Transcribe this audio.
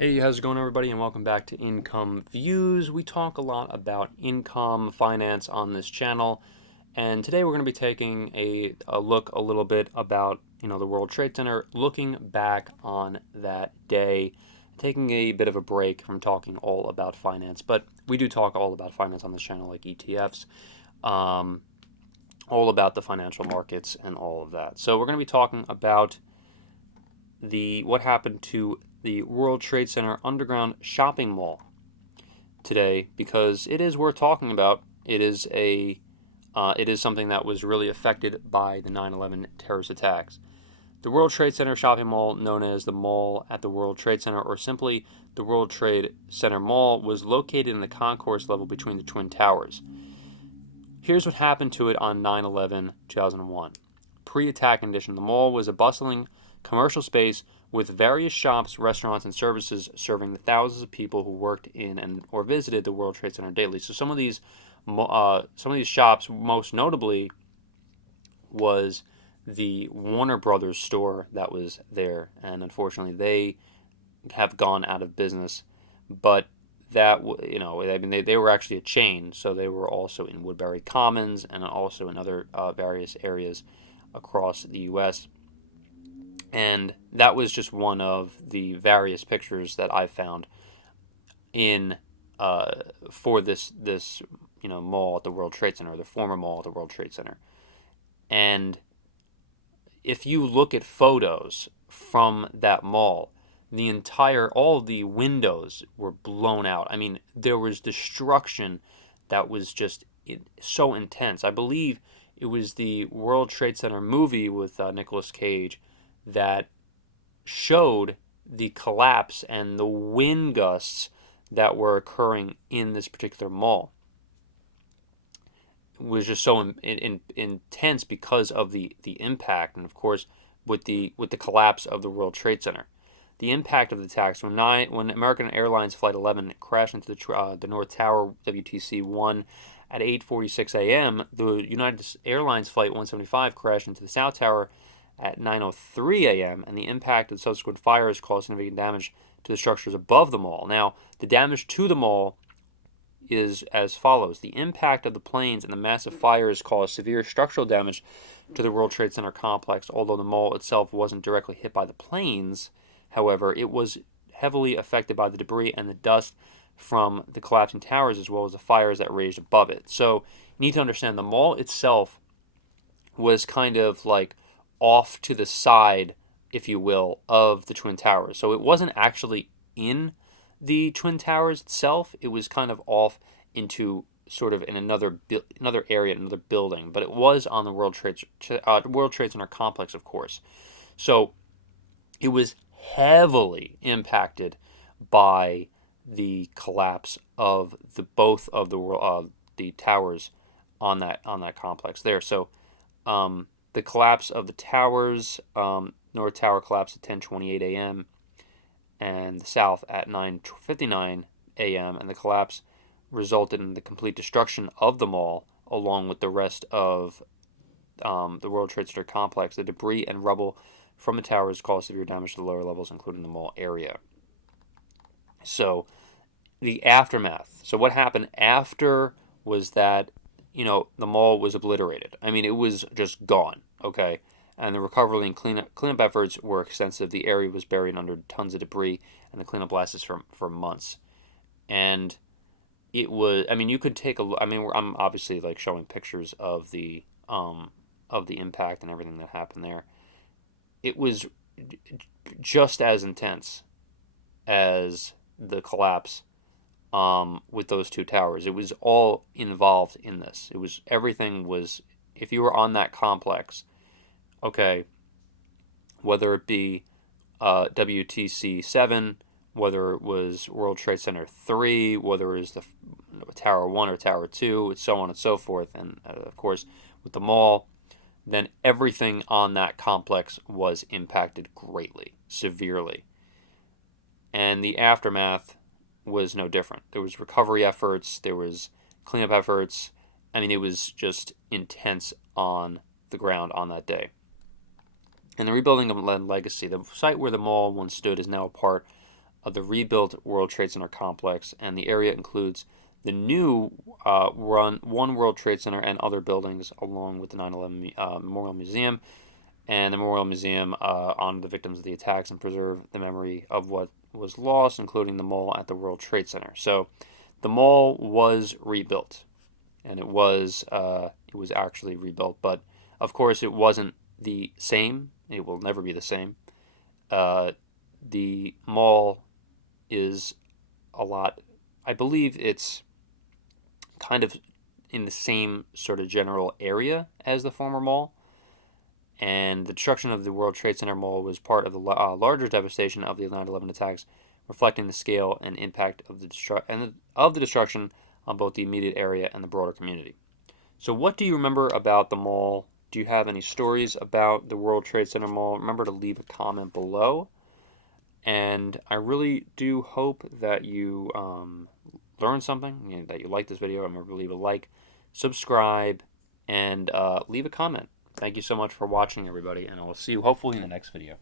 Hey, how's it going, everybody, and welcome back to Income Views. We talk a lot about income finance on this channel, and today we're going to be taking a look a little bit about the World Trade Center, looking back on that day, taking a bit of a break from talking all about finance. But we do talk all about finance on this channel, like ETFs, all about the financial markets and all of that. So we're going to be talking about what happened to the World Trade Center underground shopping mall today, because it is worth talking about. It is something that was really affected by the 9/11 terrorist attacks. The World Trade Center shopping mall, known as the Mall at the World Trade Center, or simply the World Trade Center Mall, was located in the concourse level between the Twin Towers. Here's what happened to it on 9/11/2001. Pre-attack condition: the mall was a bustling commercial space with various shops, restaurants, and services serving the thousands of people who worked in or visited the World Trade Center daily. So some of these shops, most notably, was the Warner Brothers store that was there, and unfortunately, they have gone out of business. But they were actually a chain, so they were also in Woodbury Commons and also in other various areas across the U.S. And that was just one of the various pictures that I found in for this mall at the World Trade Center, or the former mall at the World Trade Center. And if you look at photos from that mall, all the windows were blown out. I mean, there was destruction that was just so intense. I believe it was the World Trade Center movie with Nicolas Cage that showed the collapse and the wind gusts that were occurring in this particular mall. It was just so intense because of the impact, and of course with the collapse of the World Trade Center. The impact of the attacks: when American Airlines Flight 11 crashed into the North Tower WTC-1 at 8:46 a.m., the United Airlines Flight 175 crashed into the South Tower at 9:03 a.m., and the impact of the subsequent fires caused significant damage to the structures above the mall. Now, the damage to the mall is as follows. The impact of the planes and the massive fires caused severe structural damage to the World Trade Center complex. Although the mall itself wasn't directly hit by the planes, however, it was heavily affected by the debris and the dust from the collapsing towers, as well as the fires that raged above it. So you need to understand, the mall itself was kind of like off to the side, if you will, of the Twin Towers. So it wasn't actually in the Twin Towers itself. It was kind of off into sort of in another area, another building. But it was on the World Trade Center complex, of course. So it was heavily impacted by the collapse of both of the towers on that complex there. So the collapse of the towers, North Tower collapsed at 10:28 a.m. and the South at 9:59 a.m. and the collapse resulted in the complete destruction of the mall, along with the rest of the World Trade Center complex. The debris and rubble from the towers caused severe damage to the lower levels, including the mall area. So the aftermath. So what happened after was that the mall was obliterated. I mean, it was just gone, okay? And the recovery and cleanup efforts were extensive. The area was buried under tons of debris, and the cleanup lasted for months. And it was, I mean, you could take a look. I mean, I'm obviously like showing pictures of the impact and everything that happened there. It was just as intense as the collapse with those two towers. It was all involved in this. Everything was, if you were on that complex, okay, whether it be WTC 7, whether it was World Trade Center 3, whether it was the Tower 1 or Tower 2, so on and so forth, and of course with the mall, then everything on that complex was impacted greatly, severely. And the aftermath was no different. There was recovery efforts, there was cleanup efforts. I mean, it was just intense on the ground on that day. And the rebuilding of Legacy, the site where the mall once stood, is now a part of the rebuilt World Trade Center complex, and the area includes the new One World Trade Center and other buildings, along with the 9/11 Memorial Museum and the Memorial Museum honor the victims of the attacks and preserve the memory of what was lost, including the mall at the World Trade Center. So the mall was rebuilt, and it was actually rebuilt, but of course it wasn't the same. It will never be the same. The mall is a lot. I believe it's kind of in the same sort of general area as the former mall. And the destruction of the World Trade Center Mall was part of the larger devastation of the 9/11 attacks, reflecting the scale and impact of the destruction on both the immediate area and the broader community. So, what do you remember about the mall? Do you have any stories about the World Trade Center Mall? Remember to leave a comment below. And I really do hope that you learned something, that you like this video. Remember to leave a like, subscribe, and leave a comment. Thank you so much for watching, everybody, and I will see you hopefully in the next video.